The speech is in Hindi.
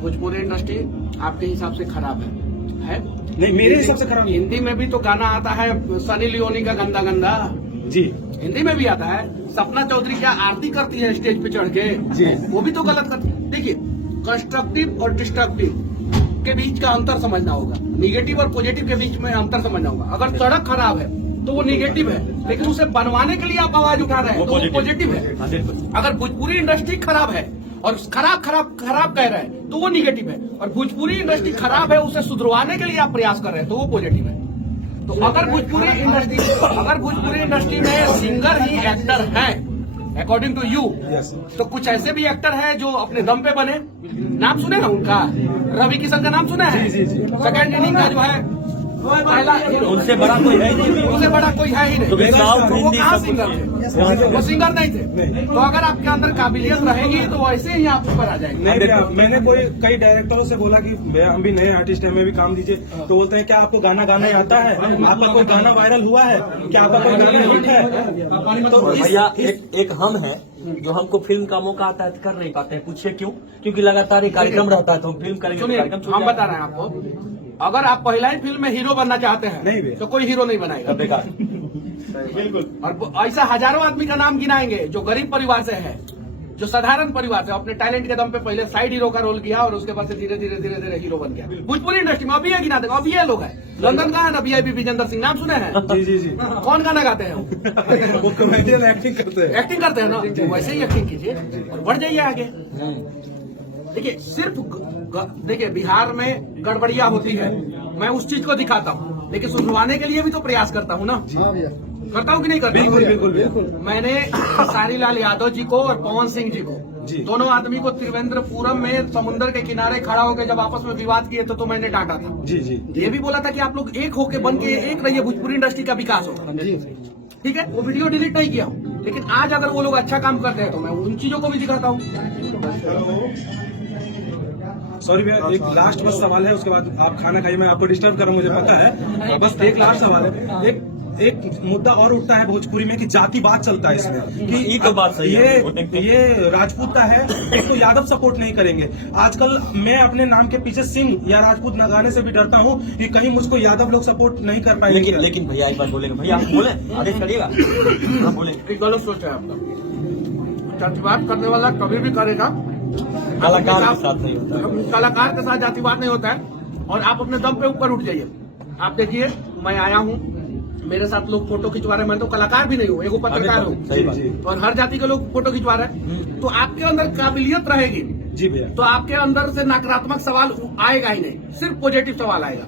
भोजपुरी इंडस्ट्री आपके हिसाब से खराब है? नहीं, मेरे हिसाब से खराब नहीं। हिंदी में भी तो गाना आता है सनी लियोनी का गंदा गंदा, जी हिंदी में भी आता है। सपना चौधरी क्या आरती करती है स्टेज पे चढ़ के, जी। वो भी तो गलत करती है। देखिए, कंस्ट्रक्टिव और डिस्ट्रक्टिव के बीच का अंतर समझना होगा, निगेटिव और पॉजिटिव के बीच में अंतर समझना होगा। अगर सड़क खराब है तो वो निगेटिव है, लेकिन उसे बनवाने के लिए आप आवाज उठा रहे हैं तो वो पॉजिटिव है। अगर भोजपुरी इंडस्ट्री खराब है और खराब खराब खराब कह रहे हैं तो वो निगेटिव है, और भोजपुरी इंडस्ट्री खराब है उसे सुधरवाने के लिए आप प्रयास कर रहे हैं तो वो पॉजिटिव है। तो अगर भोजपुरी इंडस्ट्री में सिंगर ही एक्टर है अकॉर्डिंग टू यू, तो कुछ ऐसे भी एक्टर है जो अपने दम पे बने। नाम सुने ना उनका, रवि किशन का नाम सुना है? सेकंड इनिंग का जो है पहला, उनसे बड़ा कोई है नहीं, उनसे बड़ा कोई है ही नहीं। तो वो कहाँ सिंगर थे? वो सिंगर नहीं थे। तो अगर आपके अंदर काबिलियत रहेगी तो वैसे ही आप ऊपर आ जाएंगे। नहीं भैया, मैंने कई डायरेक्टरों से बोला कि भैया हम भी नए आर्टिस्ट हैं, हमें भी काम दीजिए, तो बोलते हैं क्या आपको गाना गाना आता है? आपका कोई गाना वायरल हुआ है क्या? आपका कोई गाना हिट है? तो भैया एक हम हैं जो हमको फिल्म का मौका आता है तो कर नहीं पाते हैं। पूछिए क्यों? क्योंकि लगातार एक कार्यक्रम रहता है तो हम फिल्म करेंगे। सुनिए, कार्यक्रम हम बता रहे हैं आपको, अगर आप पहला ही फिल्म में हीरो बनना चाहते हैं नहीं भैया। तो कोई हीरो नहीं बनाएगा। बेकार। बिल्कुल। और ऐसा हजारों आदमी का नाम गिनाएंगे जो गरीब परिवार से है, जो साधारण परिवार से अपने टैलेंट के दम पे पहले साइड हीरो का रोल किया और उसके बाद से धीरे धीरे हीरो बन गया। भोजपुरी इंडस्ट्री में अभी ये गिना देगा, अभी ये लोग है। लंदन का है ना VIP विजेंद्र सिंह, नाम सुने हैं? जी जी जी। कौन गाना गाते हैं वो कॉमेडियन एक्टिंग करते हैं। एक्टिंग करते हैं ना, वैसे ही एक्टिंग कीजिए और बढ़ जाइए आगे। देखिए, देखिए बिहार में गड़बड़िया होती है, मैं उस चीज को दिखाता हूँ, लेकिन सुधरवाने के लिए भी तो प्रयास करता हूँ ना। करता हूँ कि नहीं करता? बिल्कुल बिल्कुल बिल्कुल। मैंने खेसारी लाल यादव जी को और पवन सिंह जी को, दोनों आदमी को त्रिवेंद्रपुरम में समुद्र के किनारे खड़ा होकर जब आपस में विवाद किए तो मैंने डांटा था। जी जी। ये भी बोला था कि आप लोग एक होके बन के एक रहिए, भोजपुरी इंडस्ट्री का विकास होगा। ठीक है, वो वीडियो डिलीट नहीं किया हूँ, लेकिन आज अगर वो लोग अच्छा काम करते हैं तो मैं उन चीजों को भी दिखाता हूँ। सॉरी भैया, एक लास्ट बस सवाल है, उसके बाद आप खाना खाइए, मैं आपको डिस्टर्ब कर रहा हूँ मुझे पता है। बस एक लास्ट सवाल है। एक मुद्दा और उठता है भोजपुरी में कि जातिवाद चलता है इसमें, कि ये तो बात सही है। ये राजपूत है तो यादव सपोर्ट नहीं करेंगे। आजकल मैं अपने नाम के पीछे सिंह या राजपूत लगाने से भी डरता हूँ कि कहीं मुझको यादव लोग सपोर्ट नहीं कर पाएंगे। लेकिन भैया एक बार बोलेंगे, भैया आप बोले आदेश करिएगा, हाँ बोले। गलत सोच है आपका। जातिवाद करने वाला कभी भी करेगा, कलाकार के साथ नहीं होता है। कलाकार के साथ जातिवाद नहीं होता है। और आप अपने दम पे ऊपर उठ जाइए। आप देखिए, मैं आया हूँ, मेरे साथ लोग फोटो खिंचवा रहे हैं, मैं तो कलाकार भी नहीं हूँ, एक पत्रकार हूँ, सही बात। और हर जाति के लोग फोटो खिंचवा रहे हैं। तो आपके अंदर काबिलियत रहेगी जी भैया। तो आपके अंदर से नकारात्मक सवाल आएगा ही नहीं, सिर्फ पॉजिटिव सवाल आएगा।